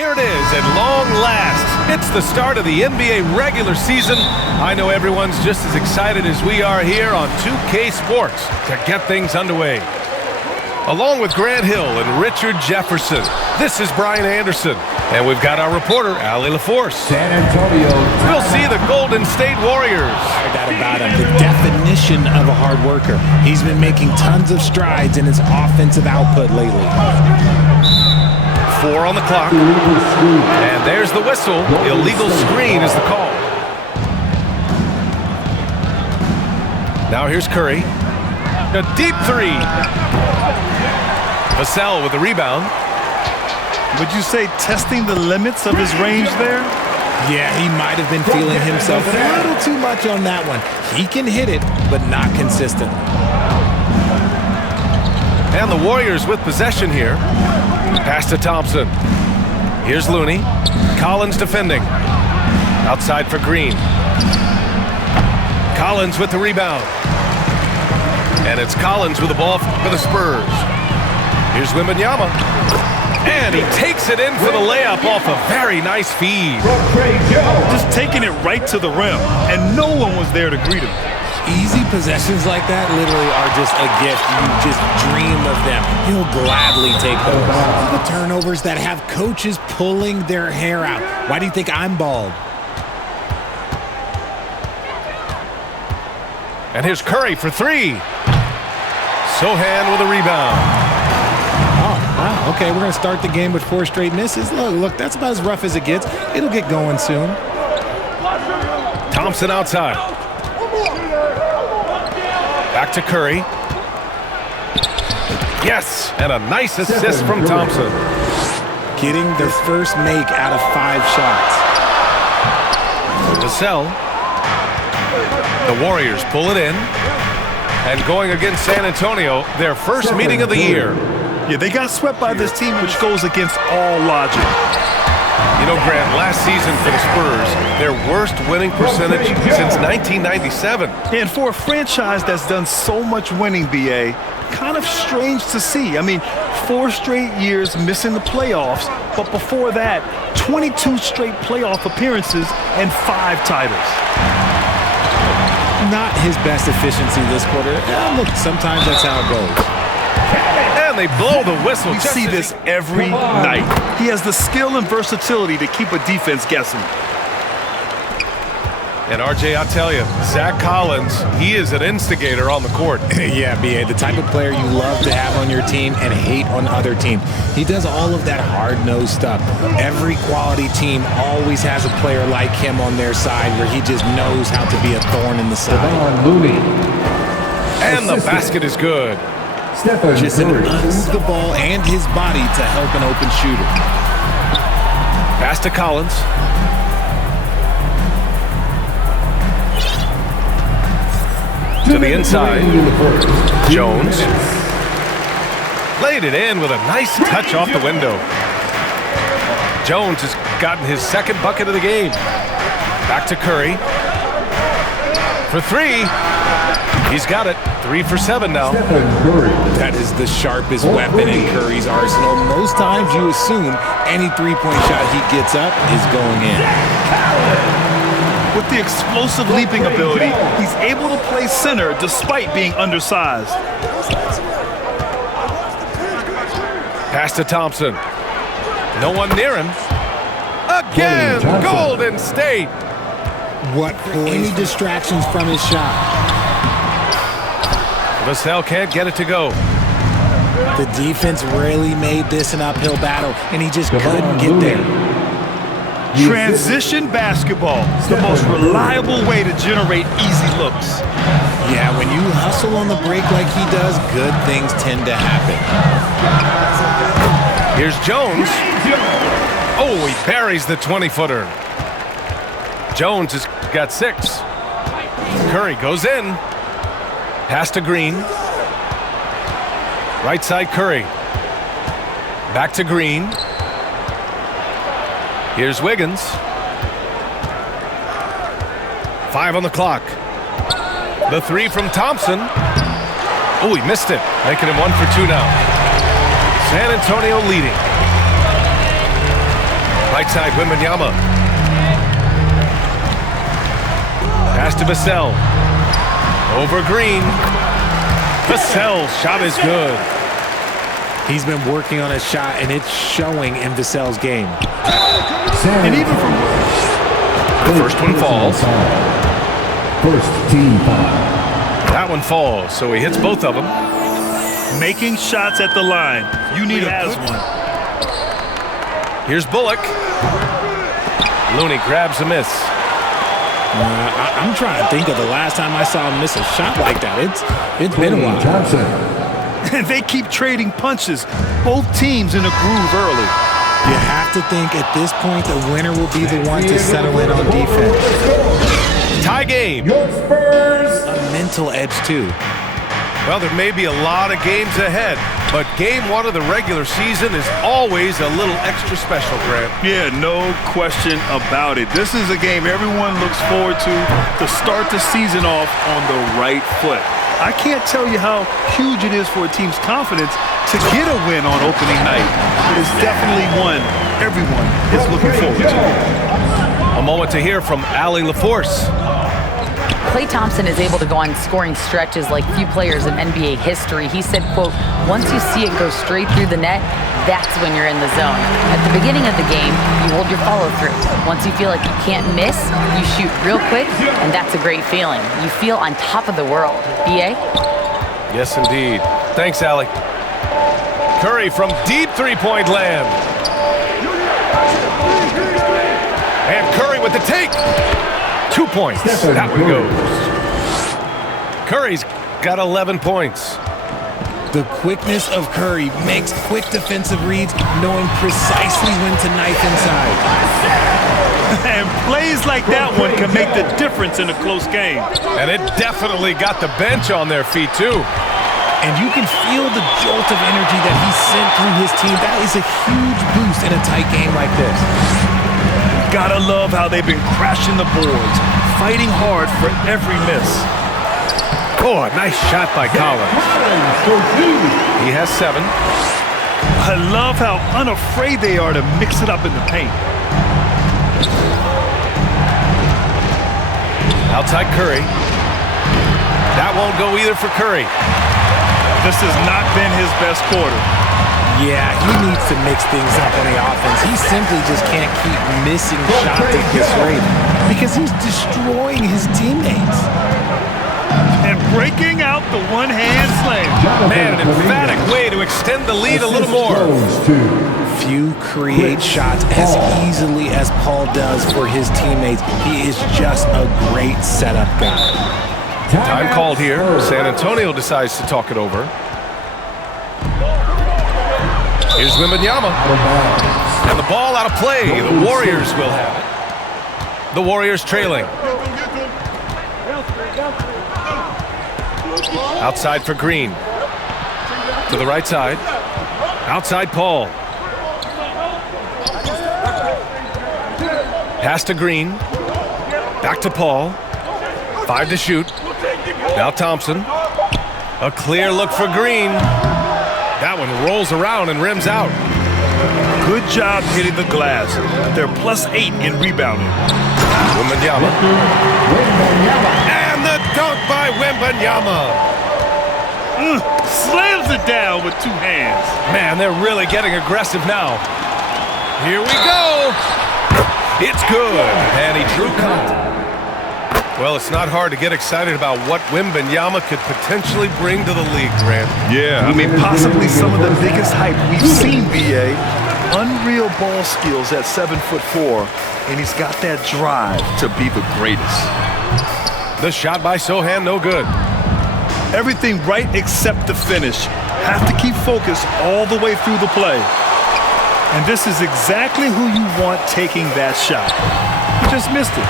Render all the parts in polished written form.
Here it is at long last. It's the start of the NBA regular season. I know everyone's just as excited as we are here on 2K Sports to get things underway. Along with Grant Hill and Richard Jefferson, this is Brian Anderson. And we've got our reporter, Allie LaForce. San Antonio. We'll see the Golden State Warriors. I heard that about him. The definition of a hard worker. He's been making tons of strides in his offensive output lately. 4 on the clock. And there's the whistle. Illegal screen is the call. Now here's Curry. A deep three. Vassell with the rebound. Would you say testing the limits of his range there? Yeah, he might have been feeling himself a little too much on that one. He can hit it, but not consistently. And the Warriors with possession here. Pass to Thompson. Here's Looney. Collins defending. Outside for Green. Collins with the rebound. And it's Collins with the ball for the Spurs. Here's Wembanyama. And he takes it in for the layup off a very nice feed. Just taking it right to the rim, and no one was there to greet him. Easy possessions like that literally are just a gift. You just dream of them. He'll gladly take those. The turnovers that have coaches pulling their hair out. Why do you think I'm bald? And here's Curry for 3. Sohan with a rebound. Wow, okay, we're going to start the game with 4 straight misses. Look, that's about as rough as it gets. It'll get going soon. Thompson outside. Back to Curry. Yes, and a nice assist from Thompson. Getting their first make out of 5 shots. Vassell. The Warriors pull it in. And going against San Antonio, their first meeting of the year. Yeah, they got swept by this team, which goes against all logic. You know, Grant, last season for the Spurs, their worst winning percentage since 1997. And for a franchise that's done so much winning, BA, kind of strange to see. I mean, 4 straight years missing the playoffs, but before that, 22 straight playoff appearances and 5 titles. Not his best efficiency this quarter. Look, sometimes that's how it goes. And they blow the whistle. We see this every night. He has the skill and versatility to keep a defense guessing. And RJ, I'll tell you, Zach Collins, he is an instigator on the court. Yeah, B.A., the type of player you love to have on your team and hate on other teams. He does all of that hard-nosed stuff. Every quality team always has a player like him on their side where he just knows how to be a thorn in the side. And the basket is good. Just move the ball and his body to help an open shooter. Pass to Collins. To the inside. Jones. Laid it in with a nice touch off the window. Jones has gotten his 2nd bucket of the game. Back to Curry. For 3. He's got it. 3 for 7 now. That is the sharpest weapon in Curry's arsenal. Most times you assume any three-point shot he gets up is going in. With the explosive leaping ability, he's able to play center despite being undersized. Pass to Thompson. No one near him. Again, Golden State. What for any distractions from his shot? Vassell can't get it to go. The defense really made this an uphill battle, and he just couldn't get there. Transition basketball is the most reliable way to generate easy looks. Yeah, when you hustle on the break like he does, good things tend to happen. Here's Jones. Oh, he buries the 20-footer. Jones has got 6. Curry goes in. Pass to Green. Right side Curry. Back to Green. Here's Wiggins. 5 on the clock. The 3 from Thompson. Oh, he missed it. Making him 1 for 2 now. San Antonio leading. Right side, Wembanyama. Pass to Vassell. Over Green. Vassell's shot is good. He's been working on his shot, and it's showing in Vassell's game. And even from the first one falls. First team foul. That one falls, so he hits both of them. making shots at the line. You need a good one. Here's Bullock. Looney grabs a miss. I'm trying to think of the last time I saw him miss a shot like that. It's been a while. Thompson. They keep trading punches. Both teams in a groove early. You have to think at this point the winner will be the one to settle in on defense. Tie game. Your Spurs. A mental edge too. Well, there may be a lot of games ahead, but game one of the regular season is always a little extra special, Grant. Yeah, no question about it. This is a game everyone looks forward to start the season off on the right foot. I can't tell you how huge it is for a team's confidence to get a win on opening night. It is definitely one everyone is looking forward to. A moment to hear from Allie LaForce. Klay Thompson is able to go on scoring stretches like few players in NBA history. He said, quote, once you see it go straight through the net, that's when you're in the zone. At the beginning of the game, you hold your follow through. Once you feel like you can't miss, you shoot real quick, and that's a great feeling. You feel on top of the world. BA? Yes, indeed. Thanks, Allie. Curry from deep three-point land. And Curry with the take. 2 points. That one goes. Curry's got 11 points. The quickness of Curry makes quick defensive reads, knowing precisely when to knife inside. And plays like that one can make the difference in a close game. And it definitely got the bench on their feet, too. And you can feel the jolt of energy that he sent through his team. That is a huge boost in a tight game like this. Gotta love how they've been crashing the boards, fighting hard for every miss. Oh, a nice shot by Collins. He has 7. I love how unafraid they are to mix it up in the paint. Outside Curry. That won't go either for Curry. This has not been his best quarter. Yeah, he needs to mix things up on the offense. He simply just can't keep missing shots at this rate because he's destroying his teammates. And breaking out the one-hand slam. Man, an emphatic way to extend the lead a little more. Few create shots as easily as Paul does for his teammates. He is just a great setup guy. Time called here. San Antonio decides to talk it over. Here's Wembanyama. And the ball out of play. The Warriors will have it. The Warriors trailing. Outside for Green. To the right side. Outside Paul. Pass to Green. Back to Paul. 5 to shoot. Now Thompson. A clear look for Green. That one rolls around and rims out. Good job hitting the glass. They're +8 in rebounding. Wembanyama. And the dunk by Wembanyama. Slams it down with 2 hands. Man, they're really getting aggressive now. Here we go. It's good. And he drew contact. Well, it's not hard to get excited about what Wembanyama could potentially bring to the league, Grant. Yeah, I mean, possibly some of the biggest hype we've seen, BA. Unreal ball skills at 7'4", and he's got that drive to be the greatest. The shot by Sohan, no good. Everything right except the finish. Have to keep focused all the way through the play. And this is exactly who you want taking that shot. He just missed it.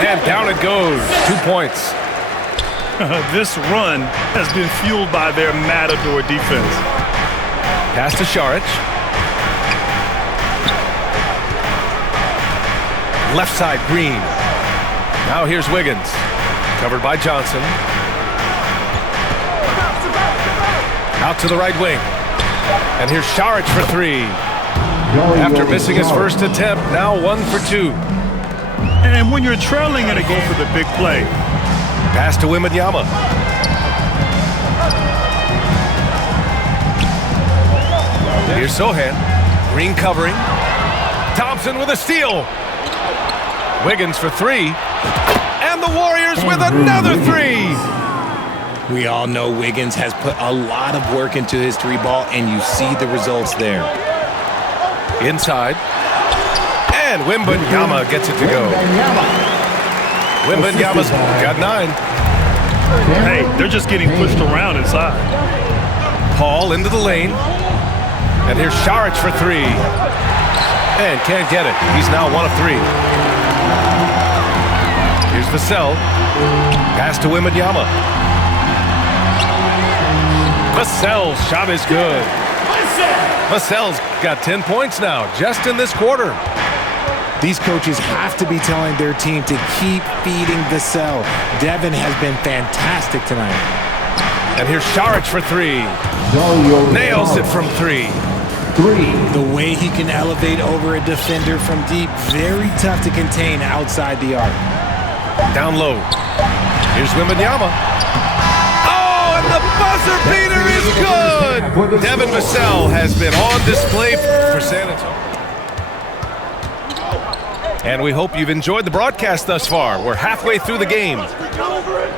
And down it goes. 2 points. This run has been fueled by their matador defense. Pass to Šarić. Left side, Green. Now here's Wiggins. Covered by Johnson. Out to the right wing. And here's Šarić for 3. After missing his first attempt, now 1 for 2. And when you're trailing and go for the big play. Pass to Wembanyama. Here's Sohan. Green covering. Thompson with a steal. Wiggins for 3. And the Warriors with another 3. We all know Wiggins has put a lot of work into his 3-ball, and you see the results there. Inside. And Wembanyama gets it to go. Wembanyama's got 9. Hey, they're just getting pushed around inside. Paul into the lane. And here's Saric for 3. And can't get it. He's now 1 of 3. Here's Vassell. Pass to Wembanyama. Vassell's shot is good. Vassell's got 10 points now, just in this quarter. These coaches have to be telling their team to keep feeding Vassell. Devin has been fantastic tonight. And here's Saric for 3. Nails it from 3. The way he can elevate over a defender from deep, very tough to contain outside the arc. Down low. Here's Wembanyama. Oh, and the buzzer beater is good! Devin Vassell has been on display for San Antonio. And we hope you've enjoyed the broadcast thus far. We're halfway through the game.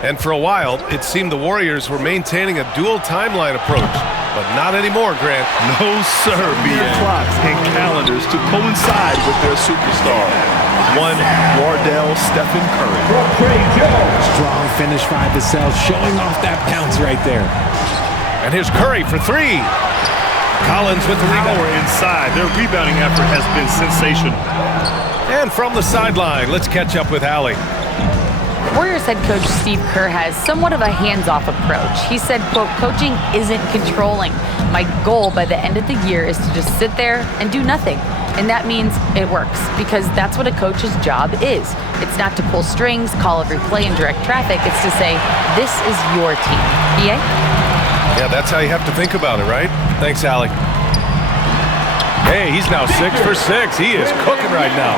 And for a while, it seemed the Warriors were maintaining a dual timeline approach. But not anymore, Grant. No, sir. Clocks and calendars to coincide with their superstar. One, Wardell Stephen Curry. Strong finish by Vassell, showing off that bounce right there. And here's Curry for 3. Collins with the rebound. Inside. Their rebounding effort has been sensational. And from the sideline, let's catch up with Allie. Warriors head coach Steve Kerr has somewhat of a hands-off approach. He said, quote, coaching isn't controlling. My goal by the end of the year is to just sit there and do nothing. And that means it works, because that's what a coach's job is. It's not to pull strings, call every play, and direct traffic. It's to say, this is your team. EA? Yeah, that's how you have to think about it, right? Thanks, Allie. Hey, he's now 6 for 6. He is cooking right now.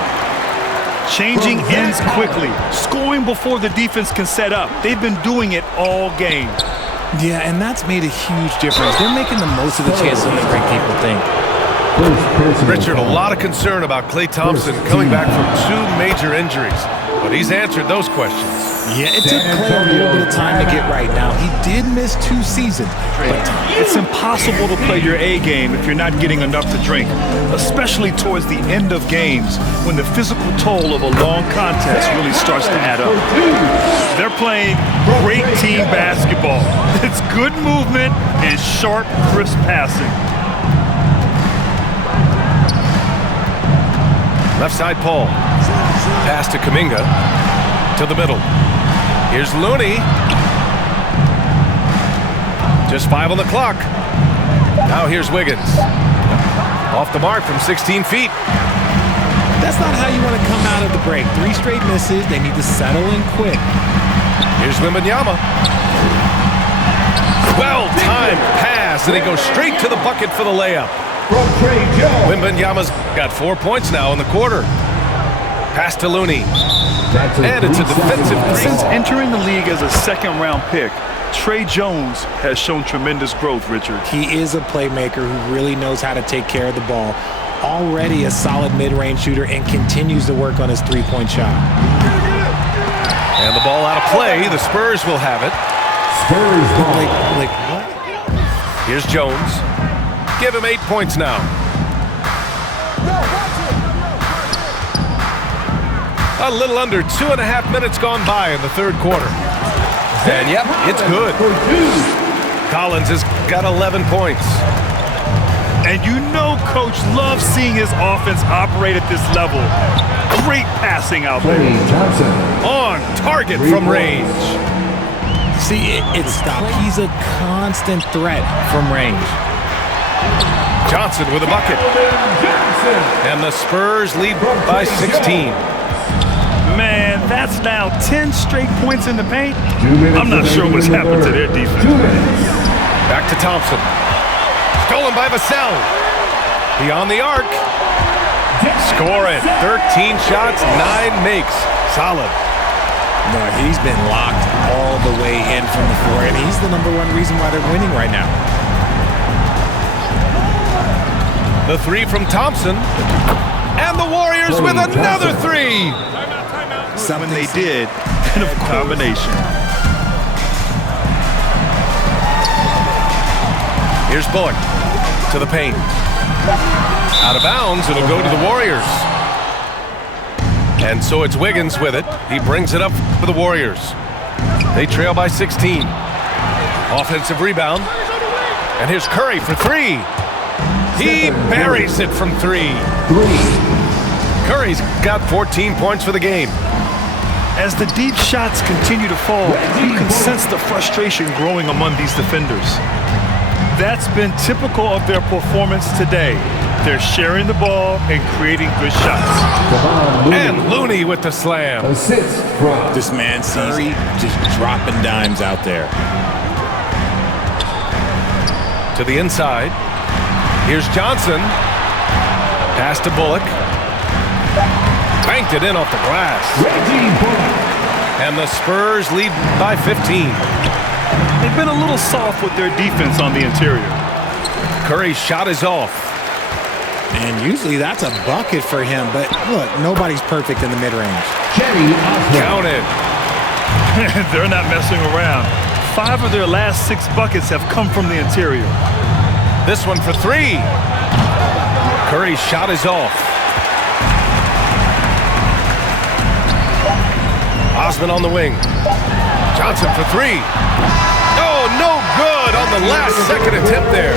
Changing ends quickly, scoring before the defense can set up. They've been doing it all game. Yeah, and that's made a huge difference. They're making the most of the chances to break people think. Richard, a lot of concern about Klay Thompson coming back from 2 major injuries, but he's answered those questions. Yeah, it took Klay a little bit of time to get right now. He did miss 2 seasons, but it's impossible to play your A game if you're not getting enough to drink, especially towards the end of games when the physical toll of a long contest really starts to add up. They're playing great team basketball. It's good movement and sharp, crisp passing. Left side, Paul. Pass to Kuminga. To the middle. Here's Looney. Just 5 on the clock. Now here's Wiggins. Off the mark from 16 feet. That's not how you want to come out of the break. 3 straight misses. They need to settle in quick. Here's Wembanyama. Well-timed pass, and he goes straight to the bucket for the layup. Wembanyama's got 4 points now in the quarter. Pass to Looney. And it's a defensive 3. Since entering the league as a second-round pick, Trey Jones has shown tremendous growth, Richard. He is a playmaker who really knows how to take care of the ball. Already a solid mid-range shooter and continues to work on his 3-point shot. And the ball out of play. The Spurs will have it. Spurs ball. Like what? Here's Jones. Give him 8 points now. A little under 2.5 minutes gone by in the third quarter. And yep, it's good. Collins has got 11 points. And you know Coach loves seeing his offense operate at this level. Great passing out there. On target from range. See, it stopped. He's a constant threat from range. Johnson with a bucket. And the Spurs lead by 16. Man, that's now 10 straight points in the paint. I'm not sure what's happened to their defense. Back to Thompson. Stolen by Vassell. Beyond the arc. Score it. 13 shots, 9 makes. Solid. No, he's been locked all the way in from the floor, and he's the #1 reason why they're winning right now. The three from Thompson. And the Warriors with another three. Something they did in a combination. Here's Bullock to the paint. Out of bounds, it'll go to the Warriors. And so it's Wiggins with it. He brings it up for the Warriors. They trail by 16. Offensive rebound. And here's Curry for three. He buries it from three. Curry's got 14 points for the game. As the deep shots continue to fall, you can sense the frustration growing among these defenders. That's been typical of their performance today. They're sharing the ball and creating good shots. And Looney with the slam. Assist from This man, Curry, just dropping dimes out there. To the inside. Here's Johnson. Pass to Bullock. Banked it in off the glass. And the Spurs lead by 15. They've been a little soft with their defense on the interior. Curry's shot is off. And usually that's a bucket for him, but look, nobody's perfect in the mid-range. Counted. They're not messing around. 5 of their last 6 buckets have come from the interior. This one for three. Curry's shot is off. Osman on the wing. Johnson for three. Oh, no good on the last second attempt there.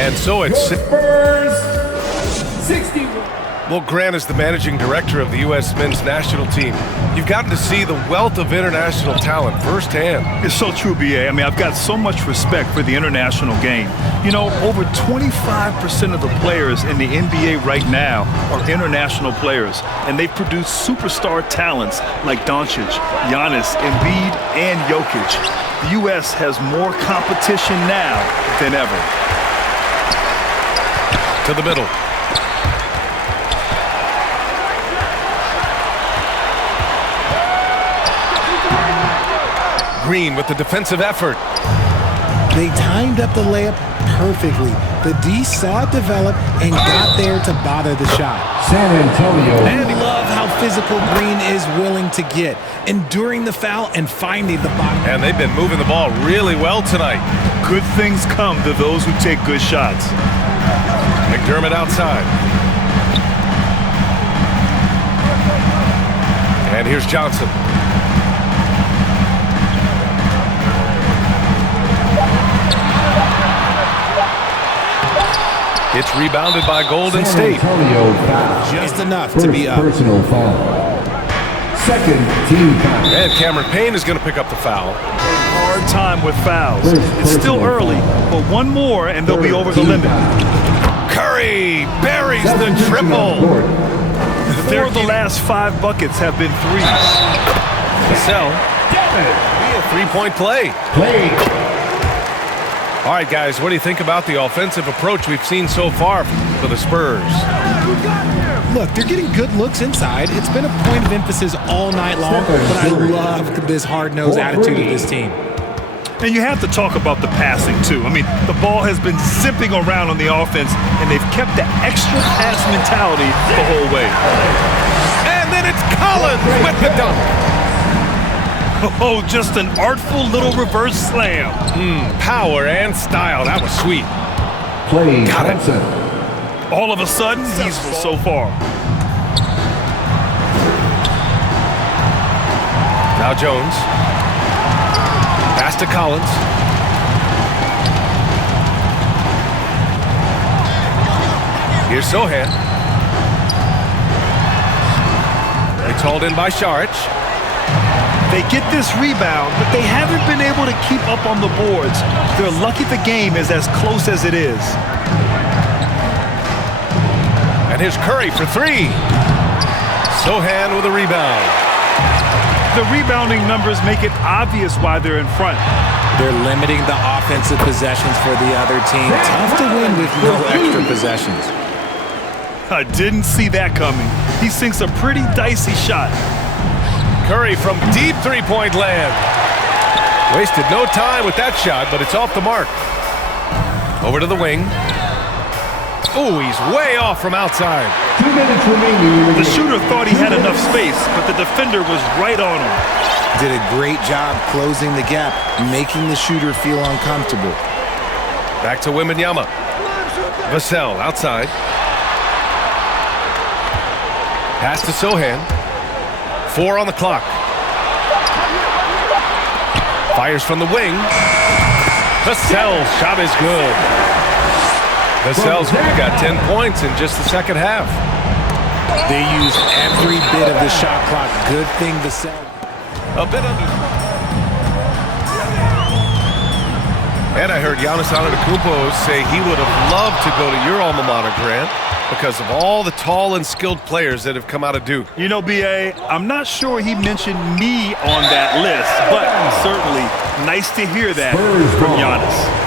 And so it's Spurs 61. Well, Grant is the managing director of the U.S. men's national team. You've gotten to see the wealth of international talent firsthand. It's so true, B.A. I mean, I've got so much respect for the international game. You know, over 25% of the players in the NBA right now are international players, and they've produced superstar talents like Doncic, Giannis, Embiid, and Jokic. The U.S. has more competition now than ever. To the middle. Green with the defensive effort. They timed up the layup perfectly. The D saw it develop and got there to bother the shot. San Antonio. And I love how physical Green is willing to get, enduring the foul and finding the bottom. And they've been moving the ball really well tonight. Good things come to those who take good shots. McDermott outside. And here's Johnson. It's rebounded by Golden State. Just enough First to be up. personal foul. Second team foul. And Cameron Payne is going to pick up the foul. Hard time with fouls. First It's still personal early, foul. but one more and they'll be Third over the team limit. foul. Curry buries the Substitution on triple. court. 4 of the last 5 buckets have been threes. Cassell, be a three-point play. Play. All right, guys, what do you think about the offensive approach we've seen so far for the Spurs? Look, they're getting good looks inside. It's been a point of emphasis all night long, but I love this hard-nosed attitude of this team. And you have to talk about the passing, too. I mean, the ball has been zipping around on the offense, and they've kept the extra pass mentality the whole way. And then it's Collins with the dunk. Oh, just an artful little reverse slam. Power and style. That was sweet. Play. Got it. Thompson. All of a sudden, he's so far. Now Jones. Pass to Collins. Here's Sohan. It's hauled in by Saric. They get this rebound, but they haven't been able to keep up on the boards. They're lucky the game is as close as it is. And here's Curry for three. Sohan with a rebound. The rebounding numbers make it obvious why they're in front. They're limiting the offensive possessions for the other team. Tough to win with no extra possessions. I didn't see that coming. He sinks a pretty dicey shot. Curry from deep three-point land. Wasted no time with that shot, but it's off the mark. Over to the wing. Oh, he's way off from outside. 2 minutes remaining. The shooter thought he had enough space, but the defender was right on him. Did a great job closing the gap, making the shooter feel uncomfortable. Back to Wembanyama. Vassell outside. Pass to Sohan. 4 on the clock. Fires from the wing. Vassell's shot is good. Vassell's got 10 points in just the second half. They used every bit of the shot clock. Good thing Vassell. A bit under. And I heard Giannis Antetokounmpo say he would have loved to go to your alma mater, Grant, because of all the tall and skilled players that have come out of Duke. You know, B.A., I'm not sure he mentioned me on that list, but certainly nice to hear that from Giannis.